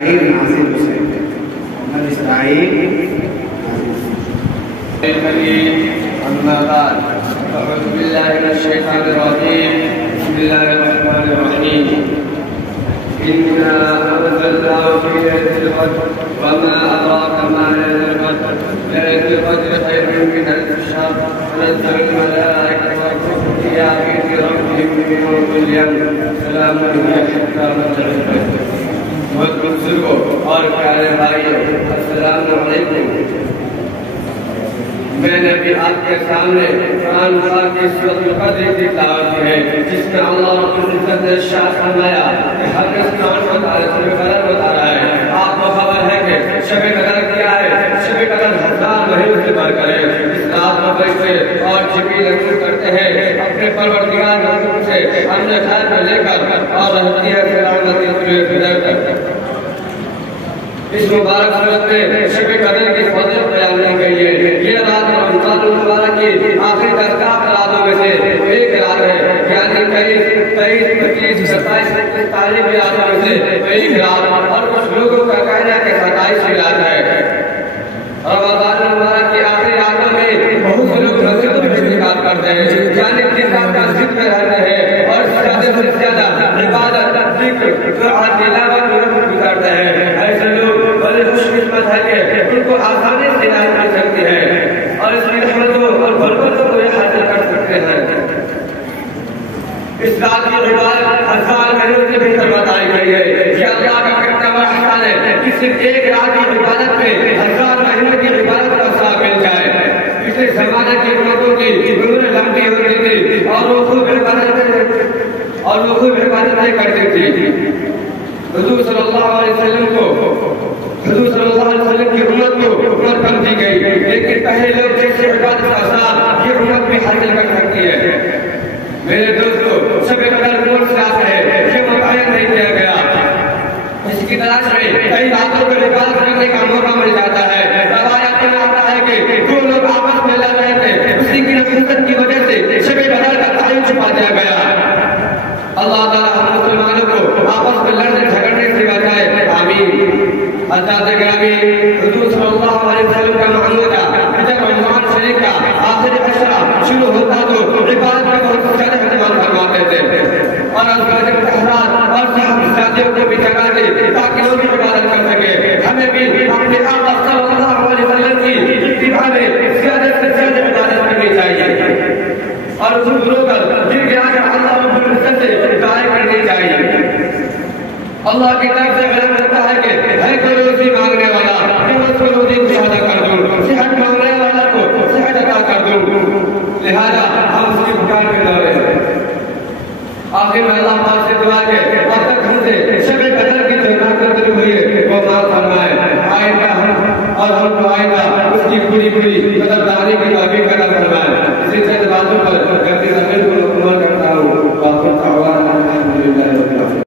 ناصر حسین محمد اسرائیل أما بعد أعوذ بالله من الشيطان الرجيم بسم الله الرحمن الرحيم إنا أنزلناه في ليلة القدر وما أدراك ما ليلة القدر ليلة القدر خير من ألف شهر تنزل الملائكة والروح فيها بإذن ربهم من كل يوم سلام هي حتى مطلع الفجر. بزرگوں اور پیارے بھائیوں السلام علیکم. میں نے بھی آپ کے سامنے قرآن پاک کی سورۃ القدر کی تلاوت کی ہے جس میں اللہ رب العزت نے ارشاد فرمایا کہ حضرت قرآن مطالعہ شب قدر بتا رہا ہے. آپ کو خبر ہے کہ شب قدر کیا ہے؟ شب قدر 1000 مہینوں سے بڑھ کر ہے. اس رات میں فرشتے اور جبریل نزول کرتے ہیں اپنے پروردگار کے حکم سے اپنے گھر میں لے کر اور رہتی ہے سلامتی سورۃ قدر تک. اس مبارک صورت میں شب قدر کی فضیلت بیان کی گئی ہے. یہ رات رمضان المبارک کی آخری 10 راتوں میں سے ایک رات ہے، یعنی 23، 25، 27، 28 راتوں میں سے ایک رات. اور کچھ لوگوں کا کہنا ہے کہ 27 رات ہے. رمضان المبارک کی آخری راتوں میں بہت سے لوگ مسجدوں میں اعتکاف کرتے ہیں، یعنی کتاب کا ذکر میں رہتے ہیں اور زیادہ سے زیادہ عبادت، ذکر، دعا، تلاوت میں گزارتے ہیں. ایسے لوگ بڑے خوش قسمت ہے کہ ان کو آسانی سے عنایت مل سکتی ہے اور اس کی رحمتوں اور برکتوں کو یہ حاصل کر سکتے ہیں. اس رات کی عبادت 1000 مہینوں سے بہتر بتائی گئی ہے. یہ اللہ کا کتنا بڑا احسان ہے کہ صرف ایک رات کی عبادت میں 1000 مہینوں کی عبادت کا ثواب مل جائے. پچھلے زمانے کی امتوں کی عمر لمبی ہوتی تھی اور وہ خوب عبادت نہیں کرتی تھی. حضور صلی اللہ علیہ وسلم کی امت کو امت کم دی گئی، لیکن پہلے لوگ جیسے عبادت کا ثواب یہ امت بھی حاصل کر سکتی ہے. میرے دوستو، شب قدر کون سی رات ہے؟ یہ متعین نہیں کیا گیا. اس کی تلاش میں کئی راتوں کو عبادت کرنے کا موقع مل جاتا ہے. روایات میں آتا ہے کہ دو لوگ آپس میں لڑ رہے تھے، اسی کی نفرت کی وجہ سے شب قدر کا تعین چھپا دیا گیا. اللہ تعالیٰ ہم مسلمانوں کو آپس میں لڑنے جھگڑنے سے بچائے، آمین. حضرات گرامی، حضور صلی اللہ علیہ وسلم کا معمول تھا کہ جب رمضان شریف کا آخری عشرہ شروع ہوتا تو عبادت کا بہت زیادہ اہتمام فرماتے تھے اور ازواج طاہرات اور صحابہ ساتھیوں کو بھی جگاتے تاکہ لوگ عبادت کر سکے. ہمیں بھی اپنے آقا صلی اللہ علیہ وسلم کی اتباع میں زیادہ سے زیادہ عبادت کرنی چاہیے اور حضور کر جن کے آگے اللہ رب العزت سے دعائیں کرنی چاہیے. اللہ کی طرف سے بیان ہوتا ہے کہ ہے کوئی روزی مانگنے والا میں اس کو روزی کو عطا کر دوں، صحت مانگنے والا کو صحت عطا کر دوں. لہذا ہم اس کی پکار میں ڈالے. آخر میں اللہ پاک سے دعا کہ اب تک ہم سے شب قدر کی جو ناقدر ہوئی ہے وہ معاف فرمائے. آئندہ ہم کو آئندہ اس کی پوری قدردانی کی توفیق عطا فرمائے. اسی سے باتوں پر کرتے ہوئے بالکل کرتا ہوں.